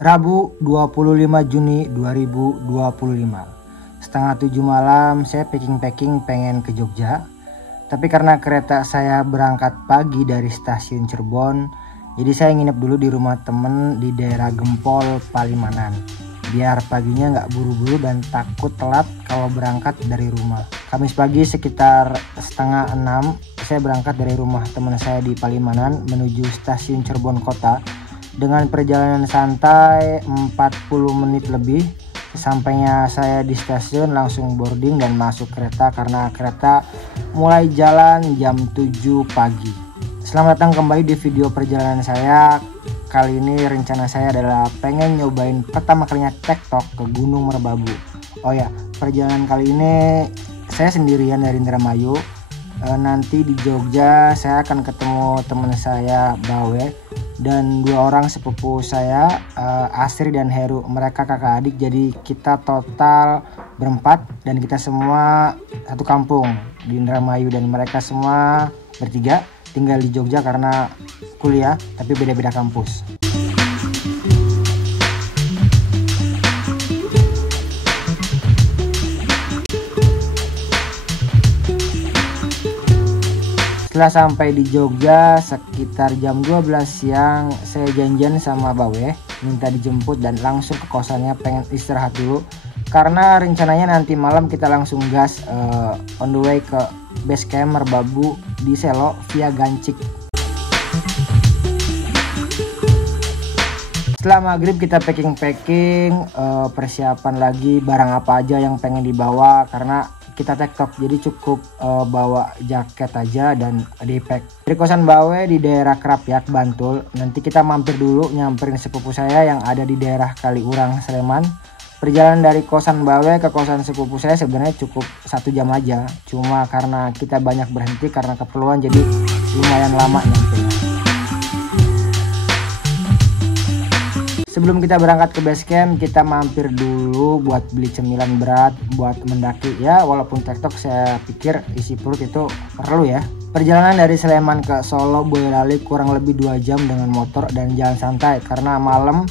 Rabu 25 Juni 2025. Setengah 7 malam saya packing pengen ke Jogja. Tapi karena kereta saya berangkat pagi dari stasiun Cirebon, jadi saya nginep dulu di rumah temen di daerah Gempol, Palimanan. Biar paginya nggak buru-buru dan takut telat kalau berangkat dari rumah. Kamis pagi sekitar setengah 6, saya berangkat dari rumah teman saya di Palimanan menuju stasiun Cirebon Kota. Dengan perjalanan santai 40 menit lebih, sampainya saya di stasiun langsung boarding dan masuk kereta karena kereta mulai jalan jam 7 pagi. Selamat datang kembali di video perjalanan saya. Kali ini rencana saya adalah pengen nyobain pertama kalinya TikTok ke Gunung Merbabu. Oh ya, perjalanan kali ini saya sendirian dari Indramayu. Nanti di Jogja saya akan ketemu teman saya Bawe dan dua orang sepupu saya, Asri dan Heru. Mereka kakak adik, jadi kita total berempat dan kita semua satu kampung di Indramayu, dan mereka semua bertiga tinggal di Jogja karena kuliah tapi beda-beda kampus. Setelah sampai di Jogja sekitar jam 12 siang, saya janjian sama Bawe minta dijemput dan langsung ke kosannya, pengen istirahat dulu karena rencananya nanti malam kita langsung gas on the way ke base camp Merbabu di Selo via Gancik. Setelah maghrib kita packing, persiapan lagi barang apa aja yang pengen dibawa karena kita TikTok, jadi cukup bawa jaket aja dan daypack. Dari kosan Bawe di daerah Krapyak, Bantul, nanti kita mampir dulu nyamperin sepupu saya yang ada di daerah Kaliurang, Sleman. Perjalanan dari kosan Bawe ke kosan sepupu saya sebenarnya cukup 1 jam aja, cuma karena kita banyak berhenti karena keperluan jadi lumayan lama nyampe. Sebelum kita berangkat ke base camp, kita mampir dulu buat beli cemilan berat buat mendaki ya, walaupun TikTok saya pikir isi perut itu perlu ya. Perjalanan dari Sleman ke Solo Boyolali kurang lebih 2 jam dengan motor dan jalan santai karena malam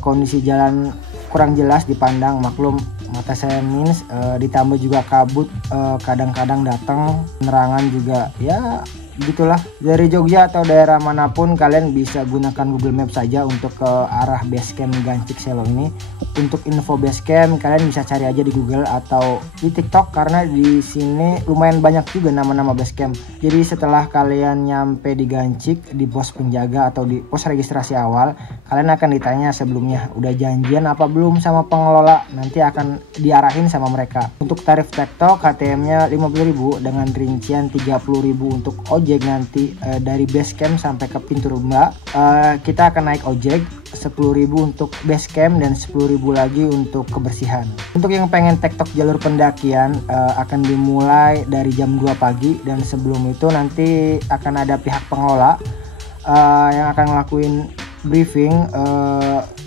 kondisi jalan kurang jelas dipandang, maklum mata saya minus, ditambah juga kabut kadang-kadang datang, penerangan juga ya gitulah. Dari Jogja atau daerah manapun kalian bisa gunakan Google Maps saja untuk ke arah base camp Gancik Selo ini. Untuk info base camp kalian bisa cari aja di Google atau di TikTok karena di sini lumayan banyak juga nama-nama base camp. Jadi setelah kalian nyampe di Gancik, di pos penjaga atau di pos registrasi awal, kalian akan ditanya sebelumnya udah janjian apa belum sama pengelola, nanti akan diarahin sama mereka. Untuk tarif TikTok HTM-nya 50.000 dengan rincian 30.000 untuk ojek nanti dari base camp sampai ke pintu rumah. Kita akan naik ojek 10.000 untuk base camp dan 10.000 lagi untuk kebersihan. Untuk yang pengen TikTok jalur pendakian akan dimulai dari jam 2 pagi dan sebelum itu nanti akan ada pihak pengelola yang akan ngelakuin briefing,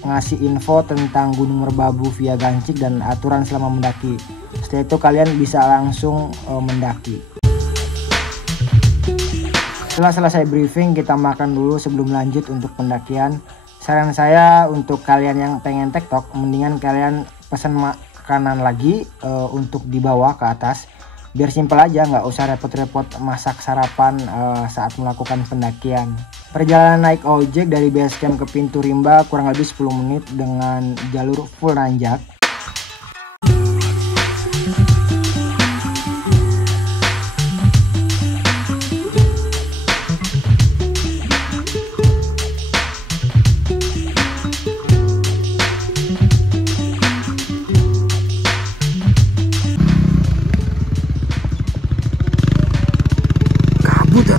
ngasih info tentang Gunung Merbabu via Gancik dan aturan selama mendaki. Setelah itu kalian bisa langsung mendaki. Setelah selesai briefing kita makan dulu sebelum lanjut untuk pendakian. Saran saya untuk kalian yang pengen TikTok, mendingan kalian pesan makanan lagi untuk dibawa ke atas biar simpel aja, nggak usah repot-repot masak sarapan saat melakukan pendakian. Perjalanan naik ojek dari base camp ke pintu rimba kurang lebih 10 menit dengan jalur full nanjak.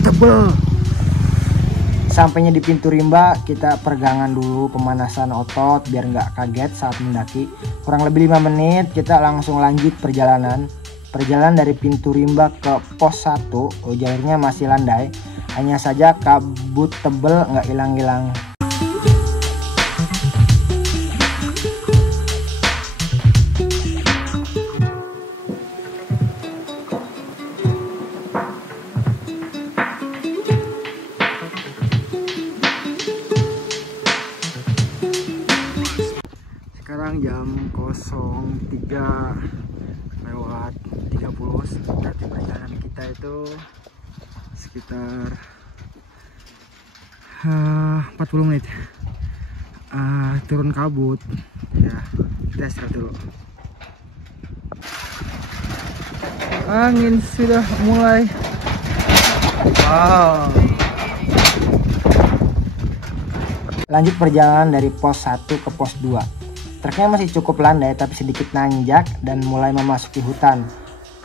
Tebel. Sampainya di pintu rimba kita peregangan dulu, pemanasan otot biar nggak kaget saat mendaki. Kurang lebih 5 menit kita langsung lanjut perjalanan. Perjalanan dari pintu rimba ke pos 1 jalurnya masih landai, hanya saja kabut tebel nggak hilang-hilang. sekarang jam 03:30. Berarti perjalanan kita itu sekitar 40 menit. Turun kabut ya, kita istirahat dulu. Angin sudah mulai. Wow. Lanjut perjalanan dari pos 1 ke pos 2. Treknya masih cukup landai tapi sedikit nanjak dan mulai memasuki hutan.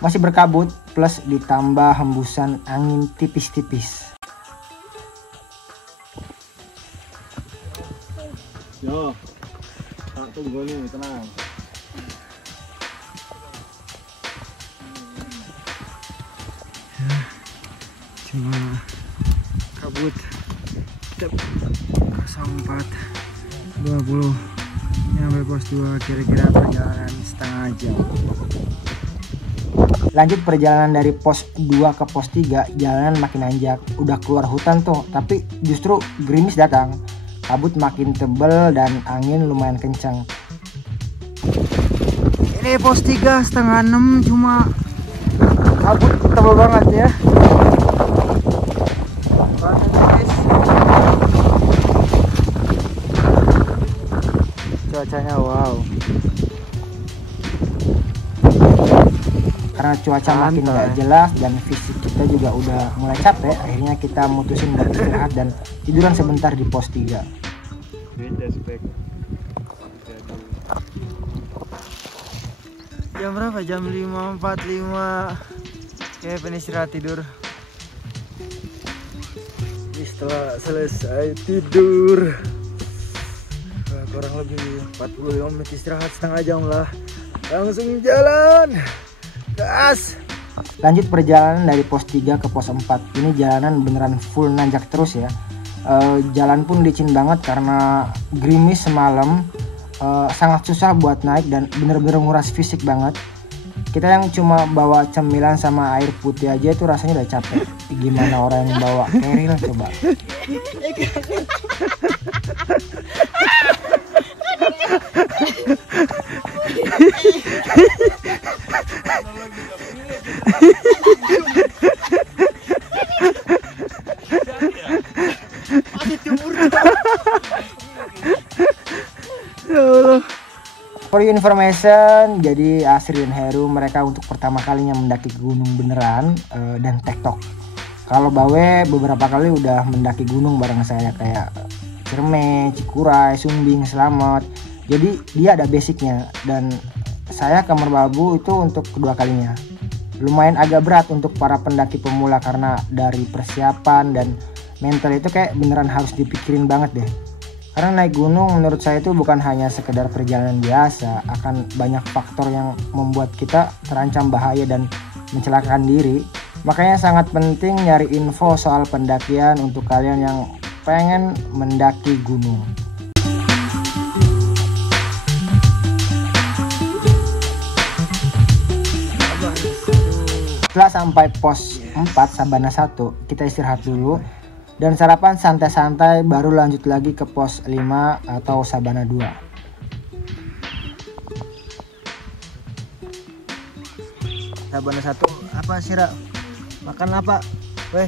Masih berkabut plus ditambah hembusan angin tipis-tipis. Yo, tak tunggu nih, tenang. Ya, cuma kabut. Kita 04:20 nyampe pos 2, kira-kira perjalanan setengah jam. Lanjut perjalanan dari pos 2 ke pos 3, jalanan makin nanjak. Udah keluar hutan tuh, tapi justru gerimis datang. Kabut makin tebel dan angin lumayan kencang. Ini pos 3 5:30, cuma kabut tebel banget ya. Cuacanya wow. Karena cuaca makin gak jelas dan fisik kita juga udah mulai capek, akhirnya kita mutusin buat istirahat dan tiduran sebentar di pos 3. Beda spek. Jam berapa? Jam 5:45. Oke, penistirahat tidur. Setelah selesai tidur, kurang lebih 45 menit istirahat, setengah jam lah. Langsung jalan. Gas. Lanjut perjalanan dari pos 3 ke pos 4. Ini jalanan beneran full nanjak terus ya. Jalan pun licin banget karena gerimis semalam. Sangat susah buat naik dan bener-bener nguras fisik banget. Kita yang cuma bawa cemilan sama air putih aja itu rasanya udah capek. Gimana orang yang bawa keril coba. For your information, jadi Asri dan Heru mereka untuk pertama kalinya mendaki gunung beneran dan tektok. Kalau Bawe beberapa kali udah mendaki gunung bareng saya kayak Ciremai, Cikuray, Sumbing, Slamet. Jadi dia ada basicnya dan saya ke Merbabu itu untuk kedua kalinya. Lumayan agak berat untuk para pendaki pemula karena dari persiapan dan mental itu kayak beneran harus dipikirin banget deh. Karena naik gunung menurut saya itu bukan hanya sekedar perjalanan biasa, akan banyak faktor yang membuat kita terancam bahaya dan mencelakakan diri. Makanya sangat penting nyari info soal pendakian untuk kalian yang pengen mendaki gunung. Setelah sampai pos 4 Sabana 1, kita istirahat dulu dan sarapan santai-santai, baru lanjut lagi ke pos 5 atau Sabana 2. Sabana 1 apa sih, Ra? Makan apa? Weh.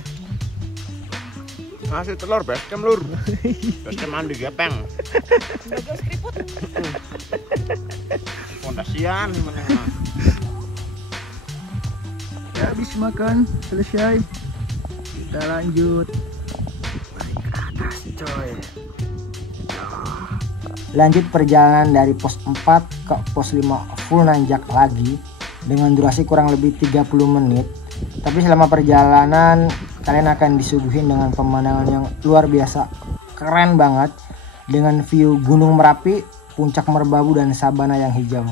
Nasi telur baskem lur. Baskem mandi gepeng. Bagus keriput. Fondasian gimana? Ya, habis makan selesai. Kita lanjut. Coy. Lanjut perjalanan dari pos 4 ke pos 5 full nanjak lagi dengan durasi kurang lebih 30 menit. Tapi selama perjalanan kalian akan disuguhin dengan pemandangan yang luar biasa, keren banget dengan view Gunung Merapi, Puncak Merbabu dan sabana yang hijau.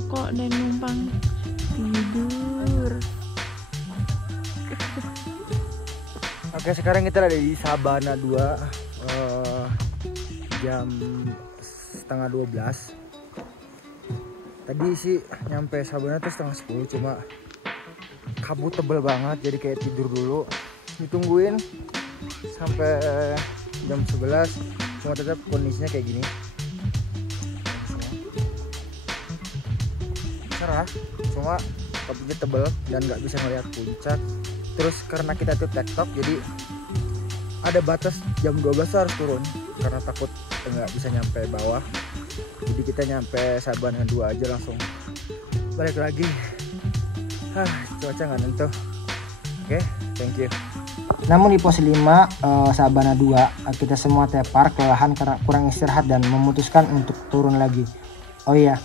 rokok dan numpang tidur. Oke, sekarang kita ada di Sabana 2, jam setengah 12. Tadi sih nyampe Sabana tuh setengah 10, cuma kabut tebel banget jadi kayak tidur dulu. Ditungguin sampai jam 11, cuma tetap kondisinya kayak gini. Cerah, cuma kabutnya tebel dan nggak bisa ngeliat puncak. Terus karena kita tuh tektok, jadi ada batas jam 12 harus turun karena takut nggak bisa nyampe bawah. Jadi kita nyampe Sabana 2 aja langsung balik lagi. Cuaca nggak nentu. Oke, thank you. Namun di pos 5 Sabana 2 kita semua tepar kelelahan karena kurang istirahat dan memutuskan untuk turun lagi. Oh iya,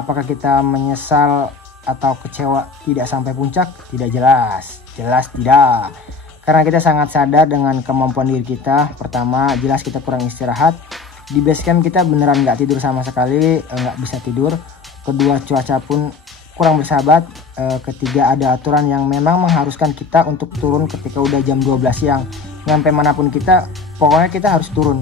apakah kita menyesal atau kecewa tidak sampai puncak? Tidak jelas tidak. Karena kita sangat sadar dengan kemampuan diri kita. Pertama, jelas kita kurang istirahat. Di base camp kita beneran nggak tidur sama sekali, nggak bisa tidur. Kedua, cuaca pun kurang bersahabat. Ketiga, ada aturan yang memang mengharuskan kita untuk turun ketika udah jam 12 siang. Nyampe manapun kita, pokoknya kita harus turun.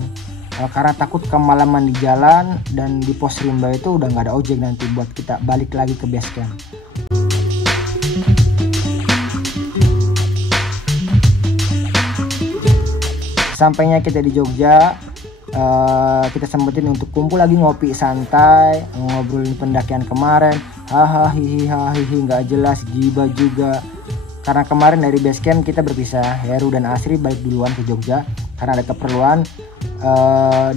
Karena takut kemalaman di jalan, dan di pos rimba itu udah nggak ada ojek nanti buat kita balik lagi ke base camp. Sampainya kita di Jogja, kita sempetin untuk kumpul lagi ngopi santai, ngobrolin pendakian kemarin. Hihi nggak jelas, gibah juga. Karena kemarin dari base camp kita berpisah, Heru dan Asri balik duluan ke Jogja karena ada keperluan,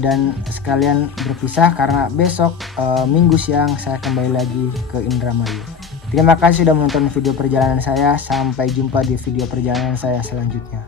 dan sekalian berpisah karena besok Minggu siang saya kembali lagi ke Indramayu. Terima kasih sudah menonton video perjalanan saya. Sampai jumpa di video perjalanan saya selanjutnya.